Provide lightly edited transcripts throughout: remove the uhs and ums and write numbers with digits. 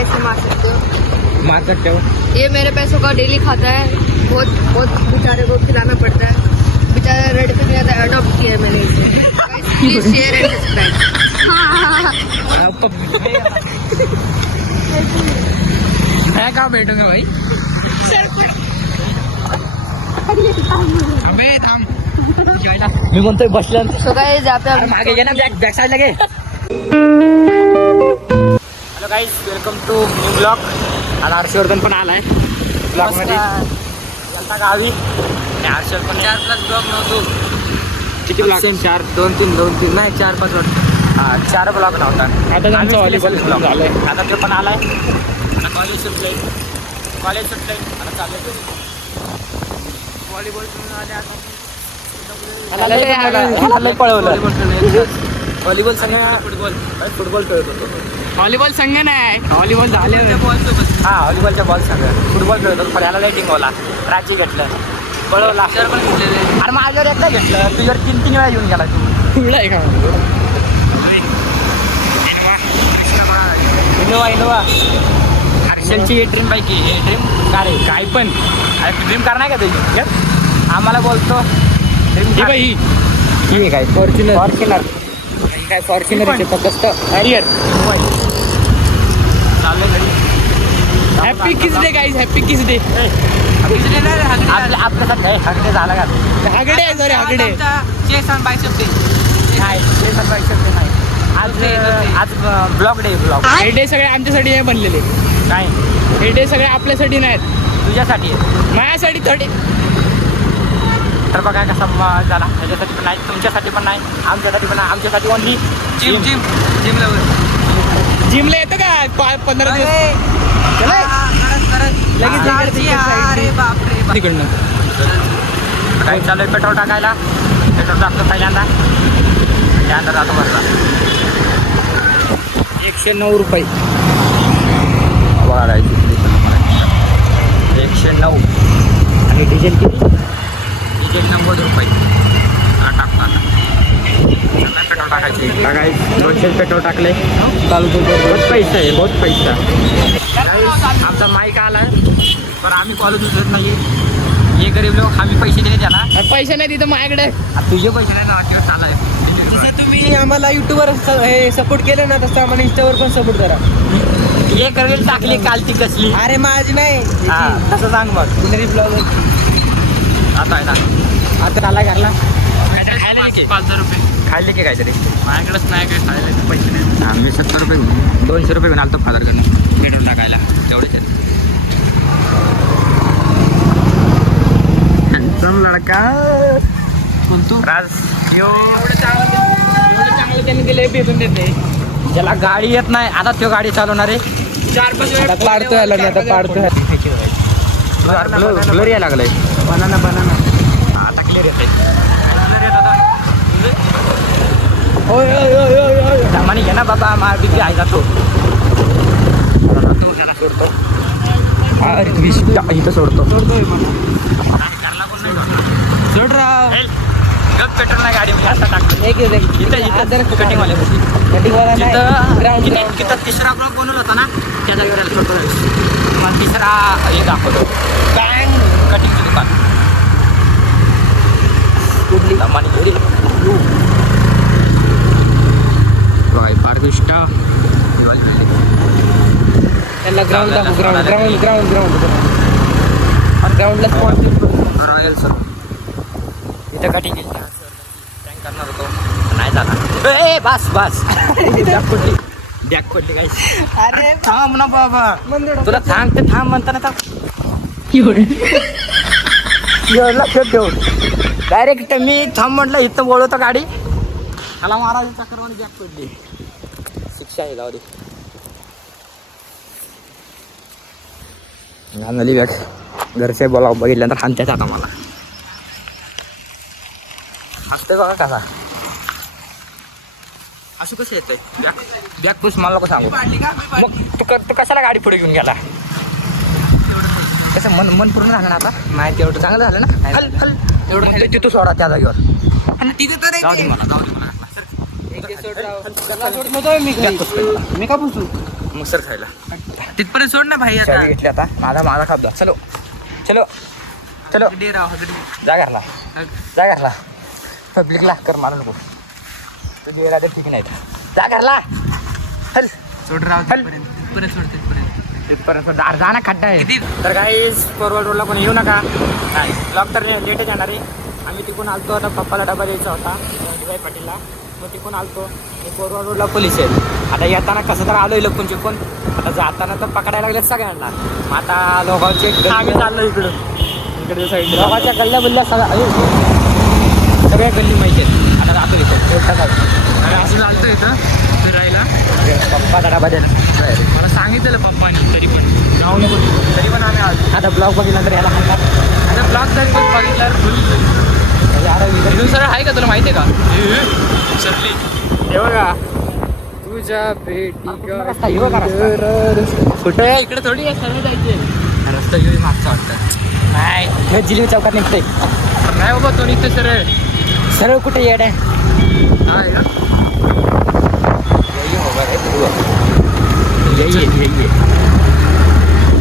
ऐसे मार सकते हो। मार सकते हो। ये मेरे पैसों का डेली खाता है, बहुत बहुत बेचारे को खिलाना पड़ता है। बेचारा रेड पे नहीं आता, अडॉप्ट किया है मैंने इसे। Please share end subscribe. मैं कहाँ बैठूंगा भाई? अबे थांब. मी म्हणतोय बसलं. तो गाइस यहाँ पे हम मागे घे ना, बॅक साईड लगे. Hello guys, welcome to new blog. आणि हर्षवर्धन पण आलाय ब्लॉग मध्ये. गेलता गावी आणि हर्षवर्धन 4+ ब्लॉग नव्हतो. किती ब्लॉग? 4 2-3 नाही 4-5 वाटतं. हा 4 ब्लॉग नव्हता. आता त्यांचा व्हॉलीबॉल ब्लॉग झालाय. आता तो पण आलाय. आता कॉलेज सुटलंय आता चालू व्हॉलीबॉल आले. आता पळवलं व्हॉलीबॉल संघ. फुटबॉल खेळत होतो. व्हॉलीबॉल संघ नाही, व्हॉलीबॉल झाले. हा व्हॉलीबॉलच्या बॉल संघ फुटबॉल खेळत होतो. फळ्याला लाईटिंग होला राजी घेतलं, पळवला. अरे माझ्यावर एकदा घेतलं, तुझ्यावर 3 वेळा येऊन गेला तू. तुला आहे का? इनोवा हर्षलची ड्रीम बाईक आहे. ड्रीम कार आहे. काय पण ड्रीम कार नाही का तुझी? आम्हाला बोलतो ड्रीम ही बाई ही आहे काय? फॉर्च्युनर काय फॉर्च्युनर फक्त हॅरियर. चाललंय घरी. हॅपी किस डे गाईज, हॅपी किस डे. आपल्यासाठी हगडे झाला का? हागडे आहे, सॉरी हागडे. नाही आज ब्लॉग डे. ब्लॉग हे डे सगळे आमच्यासाठी नाही बनलेले. काय हे डे सगळे आपल्यासाठी नाहीत, तुझ्यासाठी आहे. माझ्यासाठी थोडे. तर बघा कसा झाला. त्याच्यासाठी पण नाही, तुमच्यासाठी पण नाही, आमच्यासाठी पण नाही. आमच्यासाठी ओनली जिमला येतं का 15 दिवस तिकडनं. काही चालू आहे पेट्रोल टाकायला. पेट्रोल टाकतो पहिल्यांदा, त्यानंतर जातो बसला. 109 रुपये. बघा 109. आणि डिझेल किती? डिझेल 90 रुपये. टाकतो आता. पेट्रोल टाकायचे. 200 पेट्रोल टाकले. चालू बहुत पैसा आहे, बहुत पैसा. आमचा माईक आला पण आम्ही कॉलेज उचलत नाही. हे गरीब लोक आम्ही पैसे दिले त्याला. पैसे नाही तिथं माझ्याकडे. तुझे पैसे नाही ना वाटतं चालाय. तुम्ही आम्हाला युट्यूबवर हे सपोर्ट केलं ना, तसं आम्हाला इंस्टावर पण सपोर्ट करा. हे करेल टाकली काल ती कसली. अरे माझी नाही, हा तसं सांग मग. पुणेरी ब्लॉग आता आहे ना. आता आला घरला. काहीतरी खायला की 5,000 रुपये खायले की काहीतरी. माझ्याकडेच नाही काय खायला, पैसे नाही. मी 70 रुपये 200 रुपये घेऊन आलो फादरकडनं पेट्रोल टाकायला तेवढ्याच्यात. लडका कोणतो राज यो एवढं चांगलं त्यांनी दिले, भेटून देते. ज्याला गाडी येत नाही, आता तो गाडी चालवणार आहे. 4-5 वेळा पाडतोय आला मी, आता पाडतोय. ब्लर यायला लागलाय. बनाना आता क्लिअर येते. क्लिअर येत होता. सामानी घे ना बाबा, मा किती आहे जातो. सोडतो. अरे इथं सोडतो. सोड राव. पेट्रोल नाही गाडी आता टाकतो. इथं कटिंग वाले तिथं तिसरा ब्लॉक बनवला होता ना, त्या जागेवर सोडतो. मग तिसरा हे दाखवतो बँक कटिंगची दुकान कुठली सामानी घरी. पार्किस्टा त्यांना ग्राउंड दाखव. ग्राउंडला रॉयल सर इथं कटिंग केली. टँक करणार होतो, नाही झाला. ए बस बॅग पडली काही. अरे थांब ना बाबा, तुला सांगते थांब म्हणताना थांब. लक्षात ठेवून डायरेक्ट मी थांब म्हटलं, इथं वळवतो गाडी. मला मारायची चक्करवाणी बॅग पडली. शिक्षा आहे, जाऊ दे. घालली बॅग. घरचे बोलावं बघितल्यानंतर हाणत्याच आता मला. हसते बघा कसा. असं कसं येतंय बॅग पुस, मला नको सांगू. मग तू कशाला गाडी पुढे घेऊन गेला? कसं मन पूर्ण झालं ना आता. नाही तेवढं चांगलं झालं ना. हल एवढं तिथं सोडा त्या जागेवर. तिथे तर जाऊ दे मला. मी का पुसू? मुसर खायला तिथपर्यंत सोड ना भाई आता घेतली आता माझा खाप चलो चलो चलो हगडी राव हगडी जा घरला पब्लिकला कर मला नको तू गेला तर ठीक नाही जा घरला हल सोड राव तिथपर्यंत सोड तिथपर्यंत अर्धा खड्डा आहे किती? तर काही फॉरवर्ड रोडला पण येऊ नका नाही ब्लॉक तर लेटच येणार आहे आम्ही तिकून आलतो आता पप्पाला डबा द्यायचा होता दिवाई पाटीलला मग तिकून आलतो आणि फॉरवर्ड रोडला पोलीस आहेत आता येताना कसं तर आलो लपून चिपून आता जाताना तर पकडायला लागले सगळ्यांना मग आता लोगावचे आम्ही चाललो इकडे साईड लोगाच्या गल्ल्या बुल्ल्या सगळ्या गल्ली माहिती आहेत आता जातो इथं अरे असं चालतं इथं फिरायला पप्पा डबा द्यायला मला सांगितलं पप्पानी तरी पण नाव नको तरी पण आम्ही आलो आता ब्लॉग बघितल्यानंतर याला म्हणतात आता ब्लॉग तरी पण बघितल्यावर फुल दुसरं आहे का तुला माहिती आहे का सरली हे बघा तुझ्या रस्ता येऊ का रस्ता कुठे आहे इकडे थोडी आहे सरळ जायचे रस्ता येऊ मागचा वाटतं नाही हे जिल्ही चौकात निघतंय नाही बाबा तो निघते सरळ सरळ कुठे येड आहे आहे का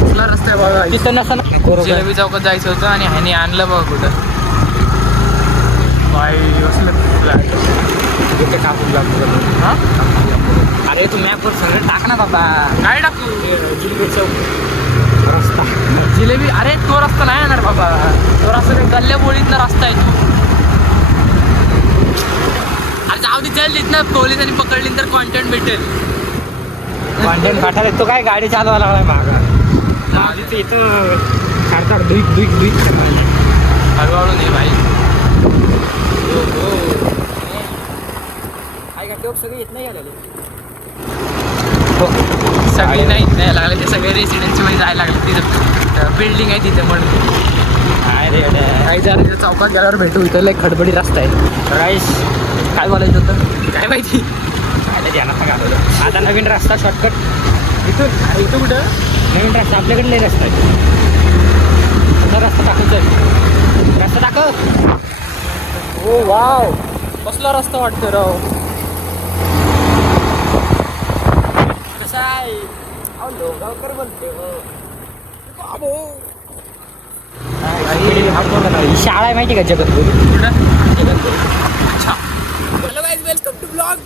कुठला रस्ता आहे बघा तिथं नसतं जिलेबी चौकात जायचं होतं आणि ह्याने आणलं बघा कुठं बाई तिथे कापून लागतो हां अरे तू मॅपवर सगळं टाक ना बाबा काय टाकू जिलेबी चौक रस्ता जिलेबी अरे तो रस्ता नाही येणार बाबा तो रस्ता गल्ल्या बोळीतला रस्ता आहे तो अरे जाऊ दे चल तिथनं पोलिसांनी पकडली तर कॉन्टेंट भेटेल कॉन्टेंट पाठायला तो काय गाडी चालवा लागलाय मागा तिथे इथं काढतात दुईक हळूहळू नाही भाई काय का टोक सगळे येत नाही आलेले सगळी नाही लागले ते सगळे रेसिडेन्सीमध्ये जायला लागले तिथं बिल्डिंग आहे तिथे म्हणून काय रे काही जरा चौकात गेल्यावर भेटू इथं लय खडबडी रस्ता आहे राईस काय बोलायचं होतं काय माहिती काय ध्यानात घालवलं आता नवीन रस्ता शॉर्टकट इथं कुठं नवीन रस्ता आपल्याकडे लई रस्ता आहे आता रस्ता टाकायचा रस्ता टाकव ओ वाव कसला रस्ता वाटतो राव कसा आहे अहो लोगावकर बोलते ही शाळा आहे माहिती का जगतपूर अच्छा hello guys welcome to blog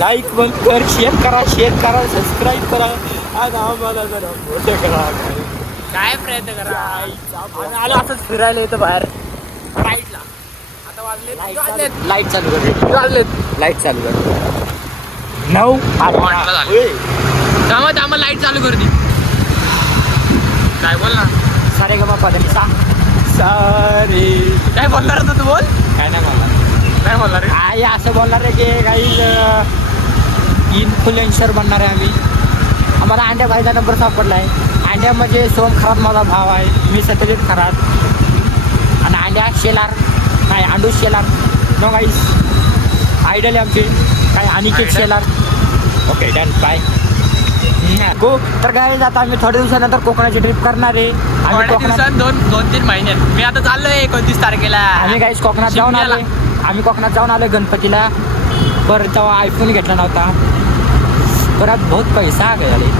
like बंद कर शेअर करा सबस्क्राईब करा आणि आम्हाला जरा मोठे करा काय प्रयत्न करा आणि आलो असंच फिरायला येतं बाहेर लाईटला आता वाजले लाईट चालू कर वाजलेत लाईट चालू कर 9 वाटलं झालं. थांबा लाईट चालू कर दी काय बोल ना सारे ग बापा सारे काय बोलणार होता तू बोल काय नाही बोलणार काय बोलणार रे काय असं बोलणार आहे की काही इन्फ्लुएन्सर बनणार आहे आम्ही आम्हाला अंड्या भाईचा नंबर सापडला आहे अंड्या म्हणजे सोम खरात माझा भाव आहे मी सत्यजित खरात आणि अंड्या शेलार काय Andu Shelar no guys idol आहे आमचे काय Aniket Idol? Shelar okay done bye go तर काय आता आम्ही थोड्या दिवसानंतर कोकणाची ट्रिप करणार आहे आम्ही थोड्या कोकणात दिवसात 2-3 महिन्यात मी आता चाललोय 29 तारखेला आम्ही गाईस कोकणात जाऊन शिमल्याला. आलोय आम्ही कोकणात जाऊन आलोय गणपतीला बरं तेव्हा आयफोन घेतला नव्हता परत बहुत पैसा आ गया रे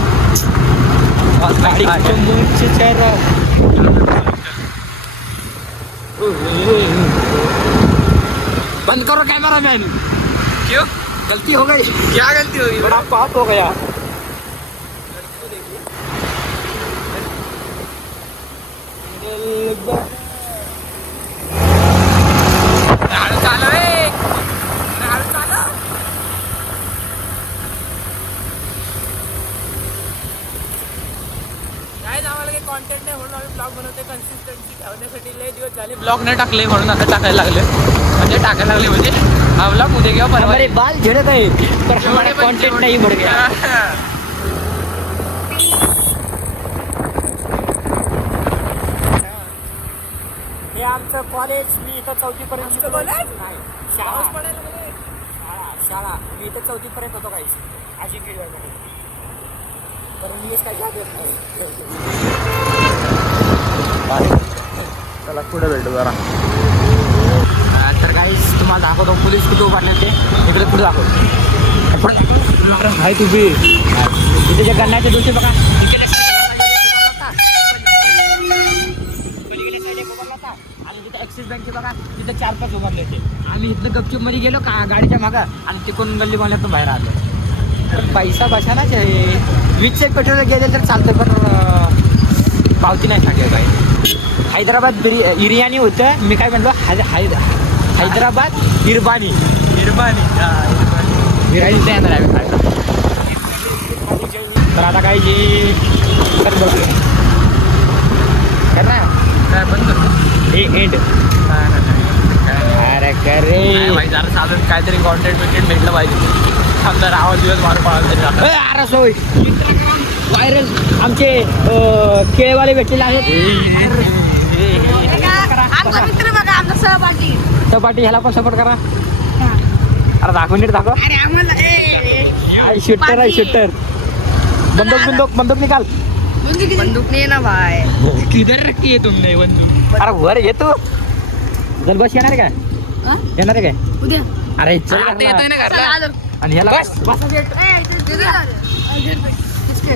गाड़ी के मुंह से चेहरा बंद करो कैमरा मैन क्यों गलती हो गई क्या गलती होगी बड़ा पाप हो गया हळू चालव हळू चालव काय आम्हाला काही कॉन्टेंट नाही म्हणून आम्ही ब्लॉग बनवते कन्सिस्टन्सी ठेवण्यासाठी लय दिवस झाले ब्लॉग नाही टाकले म्हणून आता टाकायला लागले म्हणजे टाकायला लागले म्हणजे हा ब्लॉग उद्या किंवा परवा हमारे बाल झड़े गए पर हमारा कंटेंट नहीं बढ़ गया हे आमचं कॉलेज मी इथं 4थी पर्यंत शाळा मी इथं 4थी पर्यंत होतो काही अजिंक्य पण मी काय जात नाही चला पुढे भेटू जरा तर काही गाईस तुम्हाला दाखवतो पोलीस कुठे उभारले होते इकडे कुठे दाखवतो हाय तुम्ही इथे जे करण्याच्या दिवशी बघा आणि तिथे ॲक्सिस बँकचे बघा तिथे 4-5 उभारले होते. आम्ही इथं गपचूप मध्ये गेलो का गाडीच्या मागं आणि तिकडून गल्ली बोलण्यातून बाहेर आलो. तर पैसा बसानाच आहे. 20 पेट्रोल गेले तर चालतं पण पावती नाही सांगेल बाई. हैदराबाद बिर्याणी होतं मी काय म्हणलो हैदराबाद बिर्बाणी बिर्याणी येणार आहे खायला. तर आता काय जी तर बघू करणार काय बंद करतो हे एंड अरे करे भाई जरा साधन काहीतरी कॉन्टेंट भेटलं पाहिजे. समजा आवाज दिवस मारून पाळायला तरी अरे सोय व्हायरल आमचे केळेवाले भेटलेले आहेत. आमचा मित्र बघा आमचा सहपाठी सपाटी ह्याला पण सपोर्ट करा. अरे दाखव नीट दाखव. अरे आम्हाला शूटर आहे शूटर. बंदूक निकाल. बंदूक नाही ना भाई. किधर रखी है तुमने बंदूक? अरे वर ये तू जल बस येणार आहे काय येणार आहे काय उद्या अरे चल आता येतोय ना घरला. आणि ह्याला बस.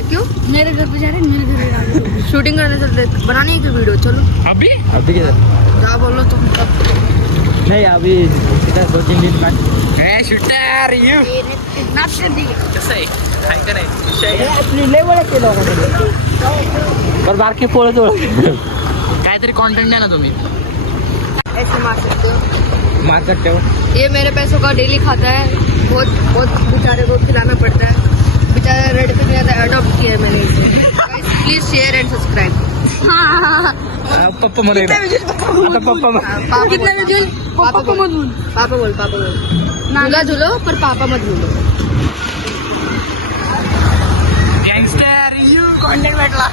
क्यों मेरे घर पे जा रहे मेरे घर शूटिंग करने चलते बनानी है वीडियो चलो अभी अभी किधर क्या बोलो तुम नहीं अभी 2-3 दिन बाद शूटर यू नाच कर दी कसं आहे काय का नाही विषय आहे. आपली लय वेळ केलं पर बारकी पोळत काहीतरी कॉन्टेंट द्या ना तुम्ही. ऐसे मार सकते हो. मार सकते हो. ये मेरे पैसों का डेली खाता है बहुत बेचारे को खिलाना पड़ता है बेचारा रेड पे नहीं आता अडॉप्ट किया है मैंने इसे प्लीज शेयर एंड सब्सक्राइब पप्पा मध्ये आता पप्पा पापा बोल झूला झूलो पर पापा मत झूलो गँगस्टर यू कॉन्टेंट भेटला.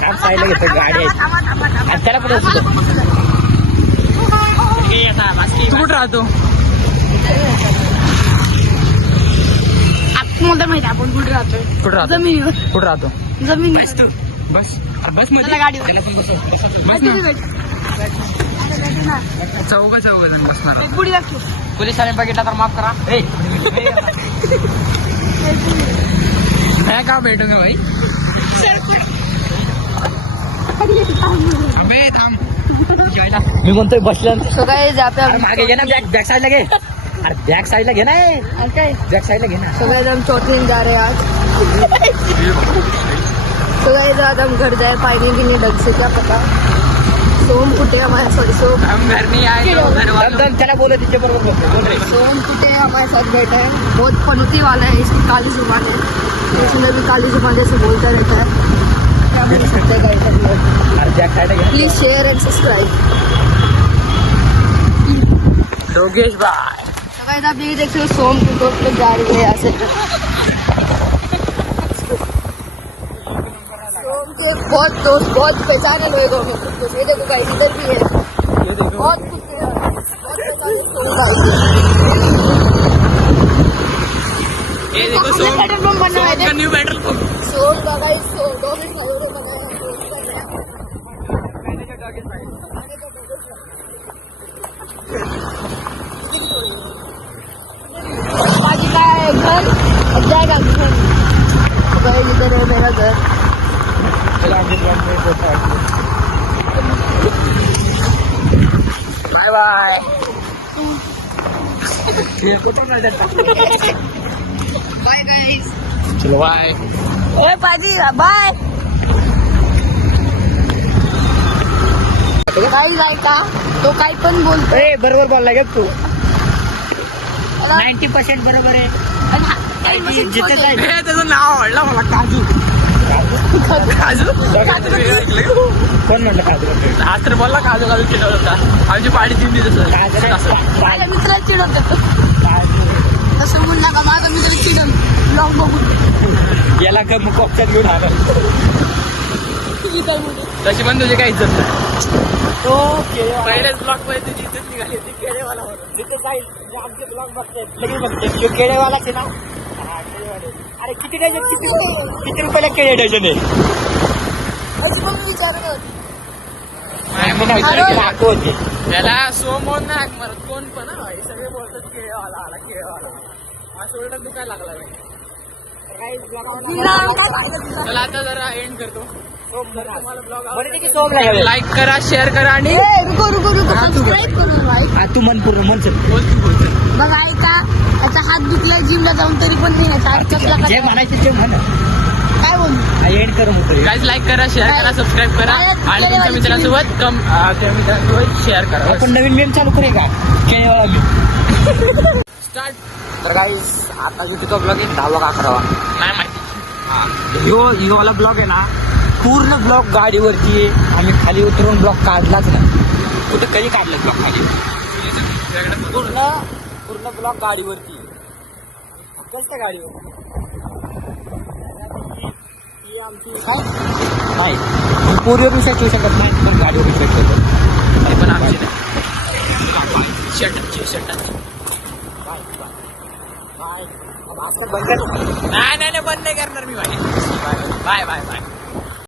काम साईडला घेतो गाडी आहे त्याला पण असतो तू कुठं राहतो? मला माहिती आपण कुठे राहतोय कुठं राहतो जमिनीवर कुठं राहतो जमीन बस बस मध्ये चला गाडीवर चौघ जण बसणार. पुढे दाखव पोलिसांनी बघितला तर माफ करा. मैं कहाँ बैठूंगा भाई? अबे थांब. मी म्हणतोय बसलं सो गाइस यहाँ पे अरे मागे घे ना बॅक साईडला घे. अरे बॅक साईडला घे ना बॅक साईडला घे ना. सो गाइस हम चौथे दिन जा रहे हैं आज सो गाइस आज हम घर जाए पाएंगे कि नहीं ढंग से क्या पता. सोम कुटे हमारे सोम हम घर नहीं आए तो घर वालों त्याला बोल तिच्या बरोबर बोल रे. सोम कुटे हमारे साथ बैठा है बहुत पनौती वाला है इसकी काली जुबान है इसने भी काली जुबान जैसे बोलता रहता है क्या बोल सकते हैं गाइस हम लोग. अरे बॅक साईडला घे. Please share end subscribe. Yogesh भाई गाइस आप ये देख सकते हो सोम की दोस्त लोग जा रही है यहाँ से सोम के बहुत दोस्त बहुत पहचाने लोगों में कुछ ये देखो गाइस इधर भी है बहुत कुछ है बहुत पहचाने सोम भाई ये देखो सोम पेट्रोल पंप बना है का न्यू पेट्रोल पंप. सोम का गाइस सोम 2 मिनट बनाया बाजी का है घर अब जाएगा घर भाई इधर है मेरा घर बाय बाय. बाय गाइस चलो बाय. ओए पाजी बाय काय का तो काही पण बोलतो बरोबर बोलला गे तू 90% बरोबर आहे. जिथे जाईल हे त्याचं नाव आवडलं मला काजू. काजू कोण म्हणलं काजू आज तर बोलला काजू काजू चिडवत होता. आमची पाडी तीन दिवस माझ्या मित्राला चिडवतो तसं म्हणू नका माझा मित्र चिडवून ब्लॉग बघून याला का मग ऑप्शन घेऊन आला तशी पण तुझी काही इज्जत नाही. तो केळेवाला पहिल्याच ब्लॉक मध्ये तुझी इज्जत निघाली होती केळेवाला म्हणून. जिथे जाईल आमचे ब्लॉग बघते लगेच बघते तो केळेवालाच आहे ना. हा, केळेवाले. अरे किती डझन किती रुपयाला केळे डझन आहे अशी पण विचारलं माझ्या मी नाही विचारलं, काकू होते. त्याला सोमोन नाही हाक मारत कोण पण हा भाई सगळे बोलतात केळवाला आला केळवाला हा शोल्डर दुखायला लागला भाई. चला आता जरा एंड करतो. तुम्हाला ब्लॉग लाईक करा शेअर करा आणि रुको सबस्क्राईब करून भाई. हा, तू मन पूर्ण मन बघा ऐका याचा हात दुखलाय जिमला जाऊन तरी पण नाही याचा हात कसला जे कसला. म्हणायचं ते म्हण. काय बोलू एंड कर मग. गाईज लाईक करा शेअर करा सबस्क्राईब करा आणि तुमच्या मित्रांसोबत त्या मित्रांसोबत शेअर करा. आपण नवीन मेम चालू करूया का स्टार्ट. तर गाईस आता जो तुझा ब्लॉग आहे 10वा का 11वा नाही माहिती. ह्यो वाला ब्लॉग आहे ना, पूर्ण ब्लॉग गाडीवरती आहे. आम्ही खाली उतरून ब्लॉग काढलाच नाही. कुठे कधी काढलं ब्लॉग खाली? पूर्ण ब्लॉग गाडीवरती आहे. फक्त गाडीवर नाही पूर्व विषय ठेवू शकत नाही, पण गाडीवर विषय ठेवतो. ते पण आमची नाही शर्टाची बंद कर. नाही बंद नाही करणार मी भाई. Bye bye bye.